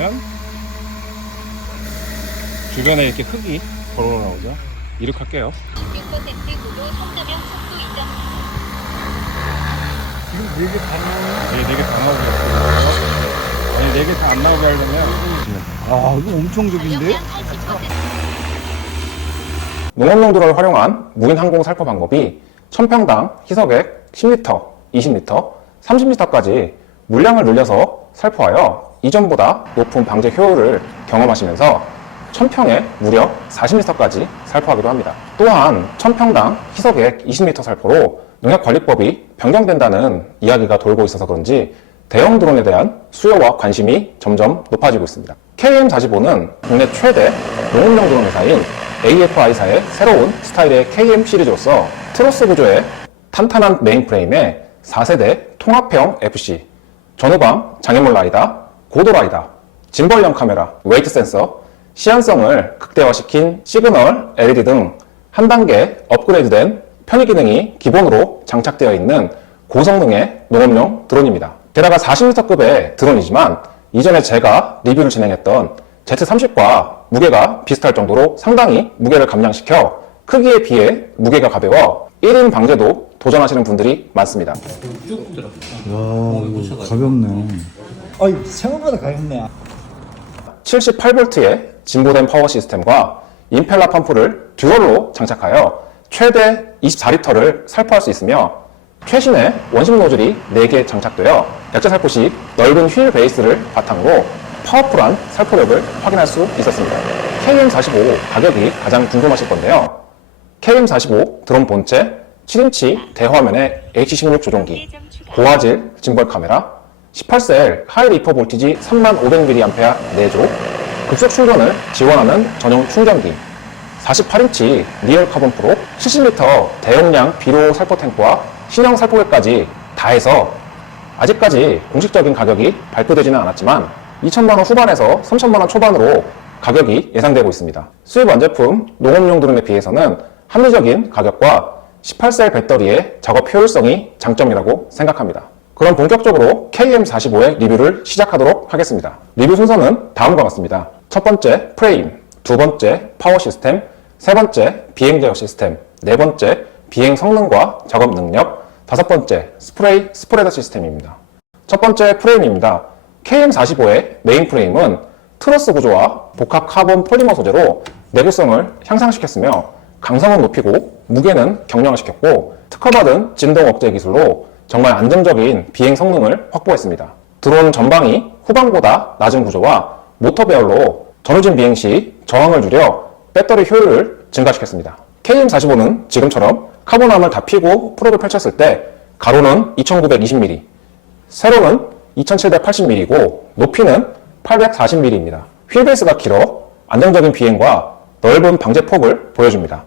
누르면 주변에 이렇게 흙이 걸어 나오죠. 이륙할게요. 16% 구도 성능형 속도 이전. 지금 4개 다 나오네. 네, 4개 다 나오게 할게요. 아니, 4개 다 안 나오게 하려면 아, 이거 엄청 적인데? 전력량 80%. 농업용 드론을 활용한 무인 항공 살포 방법이 1000평당 희석액 10리터, 20리터, 30리터까지 물량을 늘려서 살포하여 이전보다 높은 방제 효율을 경험하시면서 1000평에 무려 40리터까지 살포하기도 합니다. 또한 1000평당 희석액 20리터 살포로 농약관리법이 변경된다는 이야기가 돌고 있어서 그런지 대형 드론에 대한 수요와 관심이 점점 높아지고 있습니다. KM45는 국내 최대 농업용 드론 회사인 AFI사의 새로운 스타일의 KM 시리즈로서 트로스 구조의 탄탄한 메인프레임에 4세대 통합형 FC, 전후방 장애물 라이다, 고도 라이다, 짐벌형 카메라, 웨이트 센서, 시안성을 극대화시킨 시그널 LED 등 한 단계 업그레이드된 편의 기능이 기본으로 장착되어 있는 고성능의 농업용 드론입니다. 게다가 40m급의 드론이지만 이전에 제가 리뷰를 진행했던 Z30과 무게가 비슷할 정도로 상당히 무게를 감량시켜 크기에 비해 무게가 가벼워 1인 방제도 도전하시는 분들이 많습니다. 와, 이거 가볍네. 아이, 생각보다 가볍네. 78V의 진보된 파워 시스템과 임펠러 펌프를 듀얼로 장착하여 최대 24리터를 살포할 수 있으며 최신의 원심 노즐이 4개 장착되어 약재 살포 시 넓은 휠 베이스를 바탕으로 파워풀한 살포력을 확인할 수 있었습니다. KM45 가격이 가장 궁금하실 건데요. KM45 드론 본체 7인치 대화면의 H16 조종기, 고화질 짐벌 카메라, 18셀 하이 리퍼 볼티지 3500mAh 4조, 급속 충전을 지원하는 전용 충전기, 48인치 리얼 카본 프로, 70리터 대용량 비료 살포 탱크와 신형 살포기까지 다 해서 아직까지 공식적인 가격이 발표되지는 않았지만 2천만원 후반에서 3천만원 초반으로 가격이 예상되고 있습니다. 수입 완제품 농업용 드론에 비해서는 합리적인 가격과 18셀 배터리의 작업 효율성이 장점이라고 생각합니다. 그럼 본격적으로 KM45의 리뷰를 시작하도록 하겠습니다. 리뷰 순서는 다음과 같습니다. 첫 번째 프레임, 두 번째 파워 시스템, 세 번째 비행 제어 시스템, 네 번째 비행 성능과 작업 능력, 다섯 번째 스프레더 시스템입니다. 첫 번째 프레임입니다. KM45의 메인 프레임은 트러스 구조와 복합 카본 폴리머 소재로 내구성을 향상시켰으며 강성은 높이고 무게는 경량화시켰고 특허받은 진동 억제 기술로 정말 안정적인 비행 성능을 확보했습니다. 드론 전방이 후방보다 낮은 구조와 모터 배열로 전후진 비행 시 저항을 줄여 배터리 효율을 증가시켰습니다. KM45는 지금처럼 카본암을 다 피고 프로를 펼쳤을 때 가로는 2920mm, 세로는 2780mm이고 높이는 840mm입니다. 휠베이스가 길어 안정적인 비행과 넓은 방제폭을 보여줍니다.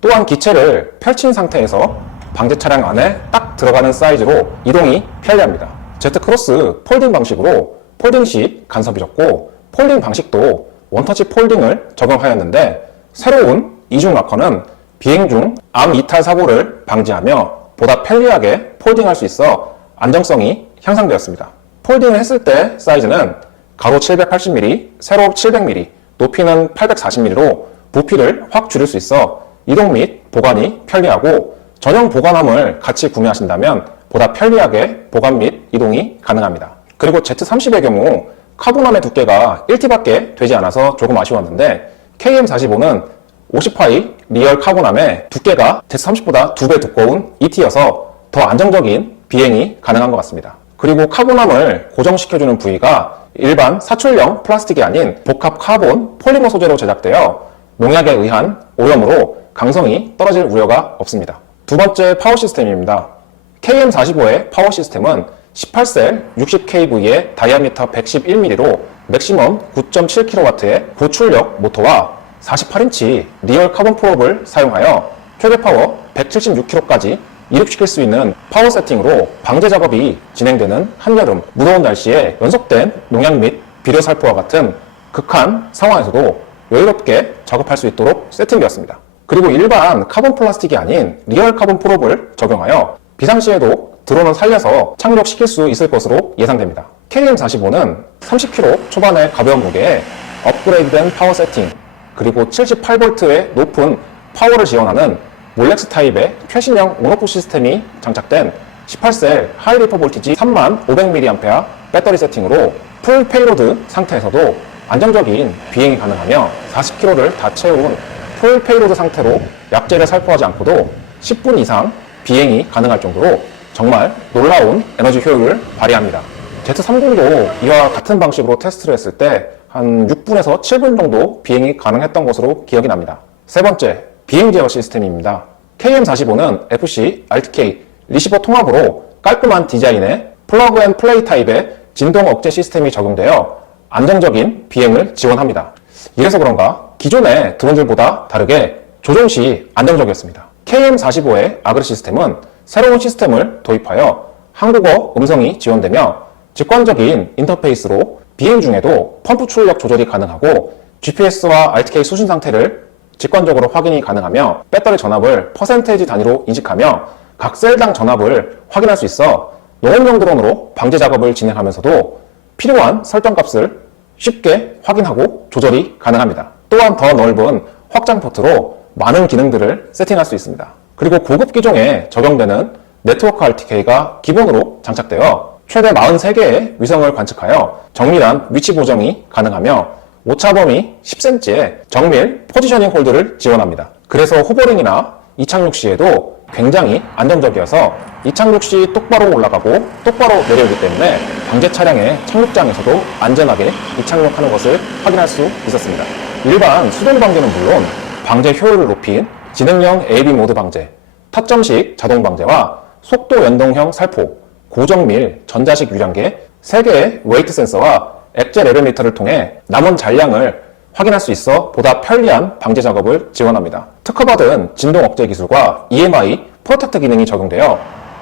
또한 기체를 펼친 상태에서 방제 차량 안에 딱 들어가는 사이즈로 이동이 편리합니다. Z크로스 폴딩 방식으로 폴딩 시 간섭이 적고 폴딩 방식도 원터치 폴딩을 적용하였는데 새로운 이중 락커는 비행 중 암 이탈 사고를 방지하며 보다 편리하게 폴딩할 수 있어 안정성이 향상되었습니다. 폴딩을 했을 때 사이즈는 가로 780mm, 세로 700mm, 높이는 840mm로 부피를 확 줄일 수 있어 이동 및 보관이 편리하고 전용 보관함을 같이 구매하신다면 보다 편리하게 보관 및 이동이 가능합니다. 그리고 Z30의 경우 카본함의 두께가 1T밖에 되지 않아서 조금 아쉬웠는데 KM45는 50파이 리얼 카본함의 두께가 Z30보다 2배 두꺼운 2T여서 더 안정적인 비행이 가능한 것 같습니다. 그리고 카본함을 고정시켜주는 부위가 일반 사출형 플라스틱이 아닌 복합 카본 폴리머 소재로 제작되어 농약에 의한 오염으로 강성이 떨어질 우려가 없습니다. 두 번째 파워 시스템입니다. KM45의 파워 시스템은 18셀 60kV의 다이아미터 111mm로 맥시멈 9.7kW의 고출력 모터와 48인치 리얼 카본 프롭을 사용하여 최대 파워 176kg까지 이륙시킬 수 있는 파워 세팅으로 방제 작업이 진행되는 한여름 무더운 날씨에 연속된 농약 및 비료 살포와 같은 극한 상황에서도 여유롭게 작업할 수 있도록 세팅되었습니다. 그리고 일반 카본 플라스틱이 아닌 리얼 카본 프롭을 적용하여 비상시에도 드론을 살려서 착륙시킬 수 있을 것으로 예상됩니다. KM45는 30kg 초반의 가벼운 무게에 업그레이드된 파워 세팅, 그리고 78V의 높은 파워를 지원하는 몰렉스 타입의 최신형 온오프 시스템이 장착된 18셀 하이리퍼 볼티지 35,500mAh 배터리 세팅으로 풀 페이로드 상태에서도 안정적인 비행이 가능하며 40km를 다 채운 풀 페이로드 상태로 약재를 살포하지 않고도 10분 이상 비행이 가능할 정도로 정말 놀라운 에너지 효율을 발휘합니다. Z30도 이와 같은 방식으로 테스트를 했을 때 한 6분에서 7분 정도 비행이 가능했던 것으로 기억이 납니다. 세 번째, 비행 제어 시스템입니다. KM45는 FC, RTK, 리시버 통합으로 깔끔한 디자인의 플러그 앤 플레이 타입의 진동 억제 시스템이 적용되어 안정적인 비행을 지원합니다. 이래서 그런가 기존의 드론들보다 다르게 조종 시 안정적이었습니다. KM45의 아그르 시스템은 새로운 시스템을 도입하여 한국어 음성이 지원되며 직관적인 인터페이스로 비행 중에도 펌프 출력 조절이 가능하고 GPS와 RTK 수신 상태를 직관적으로 확인이 가능하며 배터리 전압을 퍼센테이지 단위로 인식하며 각 셀당 전압을 확인할 수 있어 농업용 드론으로 방제 작업을 진행하면서도 필요한 설정 값을 쉽게 확인하고 조절이 가능합니다. 또한 더 넓은 확장 포트로 많은 기능들을 세팅할 수 있습니다. 그리고 고급 기종에 적용되는 네트워크 RTK가 기본으로 장착되어 최대 43개의 위성을 관측하여 정밀한 위치 보정이 가능하며 오차 범위 10cm의 정밀 포지셔닝 홀드를 지원합니다. 그래서 호버링이나 이착륙 시에도 굉장히 안정적이어서 이착륙 시 똑바로 올라가고 똑바로 내려오기 때문에 방제 차량의 착륙장에서도 안전하게 이착륙하는 것을 확인할 수 있었습니다. 일반 수동 방제는 물론 방제 효율을 높인 지능형 AB 모드 방제, 타점식 자동 방제와 속도 연동형 살포, 고정밀 전자식 유량계, 3개의 웨이트 센서와 액제 레벨미터를 통해 남은 잔량을 확인할 수 있어 보다 편리한 방제 작업을 지원합니다. 특허받은 진동 억제 기술과 EMI 프로텍트 기능이 적용되어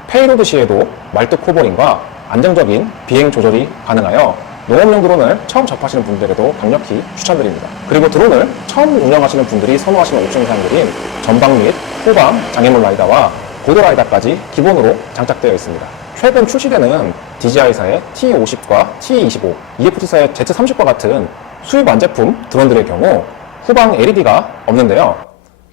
페이로드 시에도 말뚝 호버링과 안정적인 비행 조절이 가능하여 농업용 드론을 처음 접하시는 분들에게도 강력히 추천드립니다. 그리고 드론을 처음 운영하시는 분들이 선호하시는 옵션 사항들인 전방 및 후방 장애물 라이다와 고도 라이다까지 기본으로 장착되어 있습니다. 최근 출시되는 DJI사의 T50과 T25, EFT사의 Z30과 같은 수입 완제품 드론들의 경우 후방 LED가 없는데요.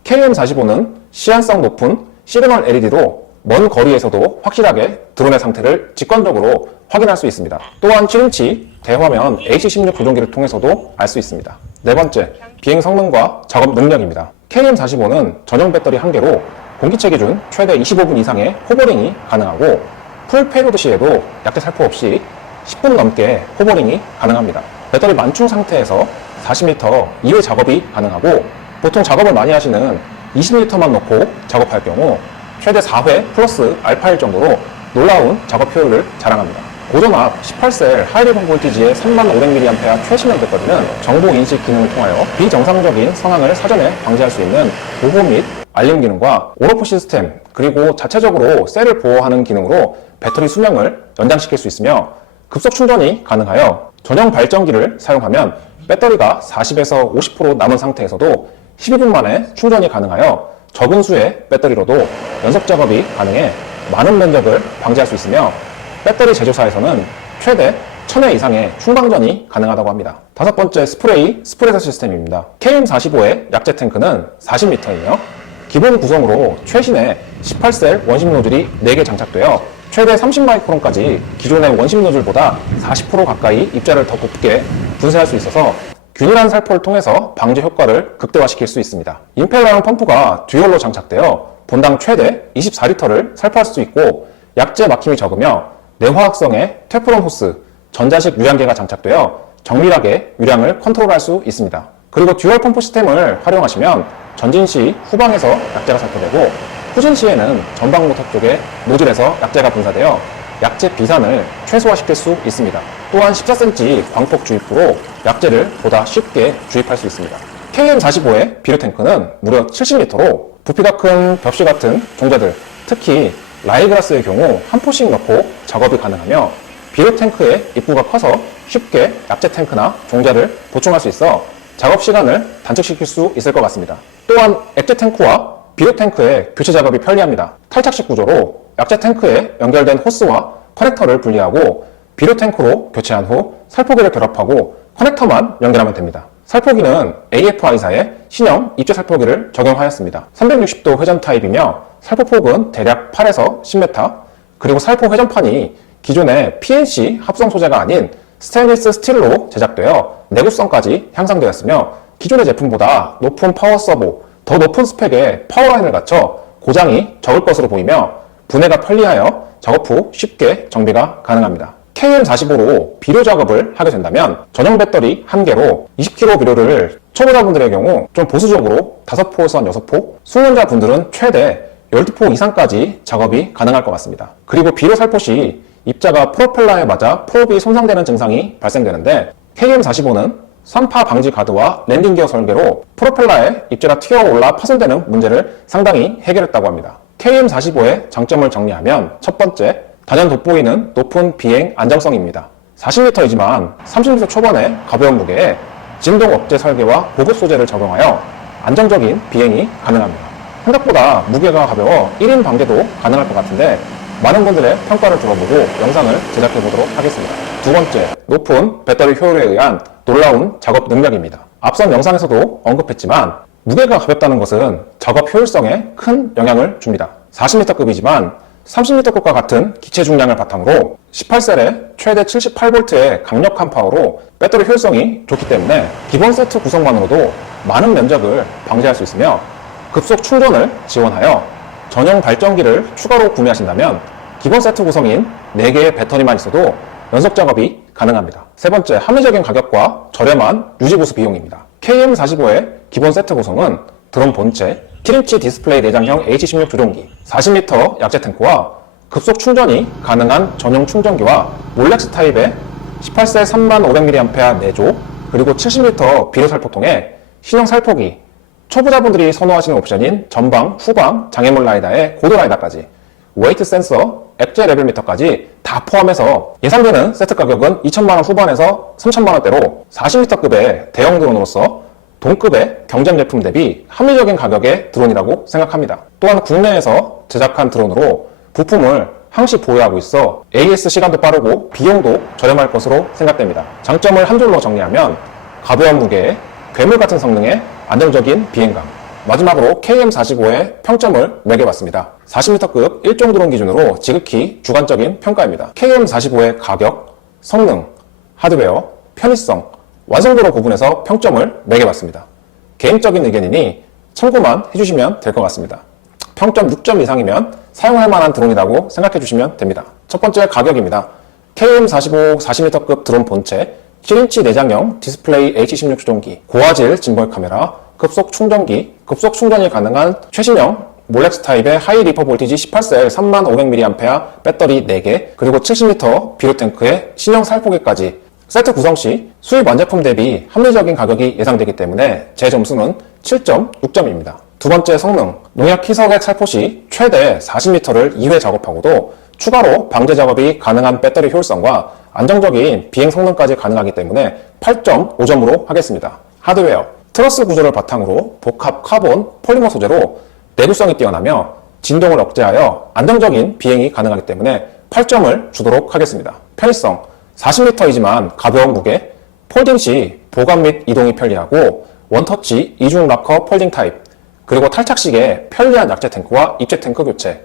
KM45는 시안성 높은 시그널 LED로 먼 거리에서도 확실하게 드론의 상태를 직관적으로 확인할 수 있습니다. 또한 7인치 대화면 AC16 조종기를 통해서도 알 수 있습니다. 네 번째, 비행 성능과 작업 능력입니다. KM45는 전용 배터리 1개로 공기체 기준 최대 25분 이상의 호버링이 가능하고 풀 페이로드 시에도 약재 살포 없이 10분 넘게 호버링이 가능합니다. 배터리 만충 상태에서 40m 이외 작업이 가능하고 보통 작업을 많이 하시는 20L만 넣고 작업할 경우 최대 4회 플러스 알파일 정도로 놀라운 작업 효율을 자랑합니다. 고전압 18셀 하이리퍼 볼티지의 35,500mAh 최신형 배터리는 정보 인식 기능을 통하여 비정상적인 상황을 사전에 방지할 수 있는 보호 및 알림 기능과 온오프 시스템, 그리고 자체적으로 셀을 보호하는 기능으로 배터리 수명을 연장시킬 수 있으며 급속 충전이 가능하여 전용 발전기를 사용하면 배터리가 40에서 50% 남은 상태에서도 12분 만에 충전이 가능하여 적은 수의 배터리로도 연속 작업이 가능해 많은 면적을 방지할 수 있으며 배터리 제조사에서는 최대 1000회 이상의 충방전이 가능하다고 합니다. 다섯 번째, 스프레서 시스템입니다. KM45의 약재 탱크는 40m이며 기본 구성으로 최신의 18셀 원심 노즐이 4개 장착되어 최대 30마이크론까지 기존의 원심 노즐보다 40% 가까이 입자를 더 곱게 분쇄할 수 있어서 균일한 살포를 통해서 방제 효과를 극대화시킬 수 있습니다. 임펠러형 펌프가 듀얼로 장착되어 본당 최대 24리터를 살포할 수 있고 약재 막힘이 적으며 내화학성의 테프론 호스, 전자식 유량계가 장착되어 정밀하게 유량을 컨트롤할 수 있습니다. 그리고 듀얼 펌프 시스템을 활용하시면 전진 시 후방에서 약재가 살포되고 후진 시에는 전방 모터 쪽의 노즐에서 약재가 분사되어 약재 비산을 최소화시킬 수 있습니다. 또한 14cm 광폭 주입구로 약재를 보다 쉽게 주입할 수 있습니다. KM45의 비료 탱크는 무려 70L로 부피가 큰 벽시 같은 종자들, 특히 라이그라스의 경우 한 포씩 넣고 작업이 가능하며 비료 탱크의 입구가 커서 쉽게 약재 탱크나 종자를 보충할 수 있어 작업 시간을 단축시킬 수 있을 것 같습니다. 또한 액재 탱크와 비료 탱크의 교체 작업이 편리합니다. 탈착식 구조로 약재 탱크에 연결된 호스와 커넥터를 분리하고 비료 탱크로 교체한 후 살포기를 결합하고 커넥터만 연결하면 됩니다. 살포기는 AFI사의 신형 입재 살포기를 적용하였습니다. 360도 회전 타입이며 살포폭은 대략 8에서 10m, 그리고 살포 회전판이 기존의 PNC 합성 소재가 아닌 스테인리스 스틸로 제작되어 내구성까지 향상되었으며 기존의 제품보다 높은 파워 서버, 더 높은 스펙의 파워라인을 갖춰 고장이 적을 것으로 보이며 분해가 편리하여 작업 후 쉽게 정비가 가능합니다. KM45로 비료 작업을 하게 된다면 전용 배터리 1개로 20kg 비료를 초보자분들의 경우 좀 보수적으로 5포에서 6포, 숙련자분들은 최대 12포 이상까지 작업이 가능할 것 같습니다. 그리고 비료 살포 시 입자가 프로펠러에 맞아 프롭이 손상되는 증상이 발생되는데 KM45는 선파 방지 가드와 랜딩 기어 설계로 프로펠러에 입자가 튀어올라 파손되는 문제를 상당히 해결했다고 합니다. KM45의 장점을 정리하면 첫 번째, 단연 돋보이는 높은 비행 안정성입니다. 40m이지만 30m 초반의 가벼운 무게에 진동 억제 설계와 고급 소재를 적용하여 안정적인 비행이 가능합니다. 생각보다 무게가 가벼워 1인 방제도 가능할 것 같은데 많은 분들의 평가를 들어보고 영상을 제작해 보도록 하겠습니다. 두 번째, 높은 배터리 효율에 의한 놀라운 작업 능력입니다. 앞선 영상에서도 언급했지만 무게가 가볍다는 것은 작업 효율성에 큰 영향을 줍니다. 40m급이지만 30m급과 같은 기체 중량을 바탕으로 18셀에 최대 78V의 강력한 파워로 배터리 효율성이 좋기 때문에 기본 세트 구성만으로도 많은 면적을 방지할 수 있으며 급속 충전을 지원하여 전용 발전기를 추가로 구매하신다면 기본 세트 구성인 4개의 배터리만 있어도 연속 작업이 가능합니다. 세 번째, 합리적인 가격과 저렴한 유지보수 비용입니다. KM45의 기본 세트 구성은 드론 본체, 7인치 디스플레이 내장형 H16 조종기, 40m 약재 탱크와 급속 충전이 가능한 전용 충전기와 몰렉스 타입의 18셀 3500mAh 내조, 그리고 70L 비료 살포통에 신형 살포기, 초보자분들이 선호하시는 옵션인 전방, 후방, 장애물 라이다에 고도 라이다까지, 웨이트 센서, 액재 레벨 미터까지 다 포함해서 예상되는 세트 가격은 2천만원 후반에서 3천만원대로 40m급의 대형 드론으로서 동급의 경쟁 제품 대비 합리적인 가격의 드론이라고 생각합니다. 또한 국내에서 제작한 드론으로 부품을 항시 보유하고 있어 AS 시간도 빠르고 비용도 저렴할 것으로 생각됩니다. 장점을 한 줄로 정리하면 가벼운 무게에 괴물 같은 성능의 안정적인 비행감. 마지막으로 KM45의 평점을 매겨봤습니다. 40m급 1종 드론 기준으로 지극히 주관적인 평가입니다. KM45의 가격, 성능, 하드웨어, 편의성, 완성도로 구분해서 평점을 매겨봤습니다. 개인적인 의견이니 참고만 해주시면 될 것 같습니다. 평점 6점 이상이면 사용할 만한 드론이라고 생각해 주시면 됩니다. 첫 번째, 가격입니다. KM45 40m급 드론 본체, 7인치 내장형 디스플레이 H16 조종기, 고화질 짐벌 카메라, 급속 충전기, 급속 충전이 가능한 최신형 몰렉스 타입의 하이 리퍼 볼티지 18셀 3500mAh 배터리 4개, 그리고 70L 비료 탱크의 신형 살포기까지 세트 구성 시 수입 완제품 대비 합리적인 가격이 예상되기 때문에 제 점수는 7.6점입니다. 두 번째, 성능. 농약 희석액 살포 시 최대 40m를 2회 작업하고도 추가로 방제 작업이 가능한 배터리 효율성과 안정적인 비행 성능까지 가능하기 때문에 8.5점으로 하겠습니다. 하드웨어. 트러스 구조를 바탕으로 복합 카본 폴리머 소재로 내구성이 뛰어나며 진동을 억제하여 안정적인 비행이 가능하기 때문에 8점을 주도록 하겠습니다. 편의성. 40m이지만 가벼운 무게, 폴딩 시 보관 및 이동이 편리하고 원터치 이중 락커 폴딩 타입, 그리고 탈착식에 편리한 약재 탱크와 입재 탱크 교체,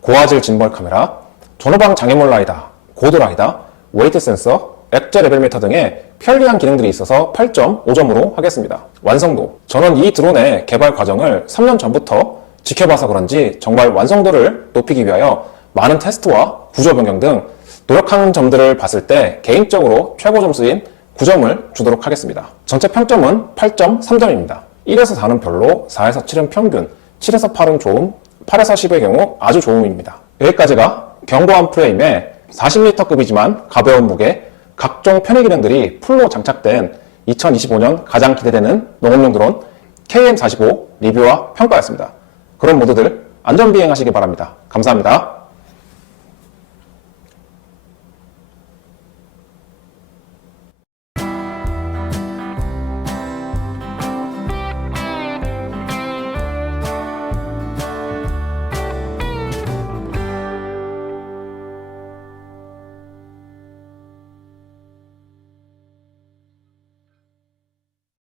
고화질 짐벌 카메라, 전후방 장애물 라이다, 고도 라이다, 웨이트 센서, 액재 레벨 미터 등의 편리한 기능들이 있어서 8.5점으로 하겠습니다. 완성도. 저는 이 드론의 개발 과정을 3년 전부터 지켜봐서 그런지 정말 완성도를 높이기 위하여 많은 테스트와 구조 변경 등 노력하는 점들을 봤을 때 개인적으로 최고 점수인 9점을 주도록 하겠습니다. 전체 평점은 8.3점입니다. 1에서 4는 별로, 4에서 7은 평균, 7에서 8은 좋음, 8에서 10의 경우 아주 좋음입니다. 여기까지가 견고한 프레임에 40m급이지만 가벼운 무게, 각종 편의 기능들이 풀로 장착된 2025년 가장 기대되는 농업용 드론 KM45 리뷰와 평가였습니다. 그럼 모두들 안전비행하시기 바랍니다. 감사합니다.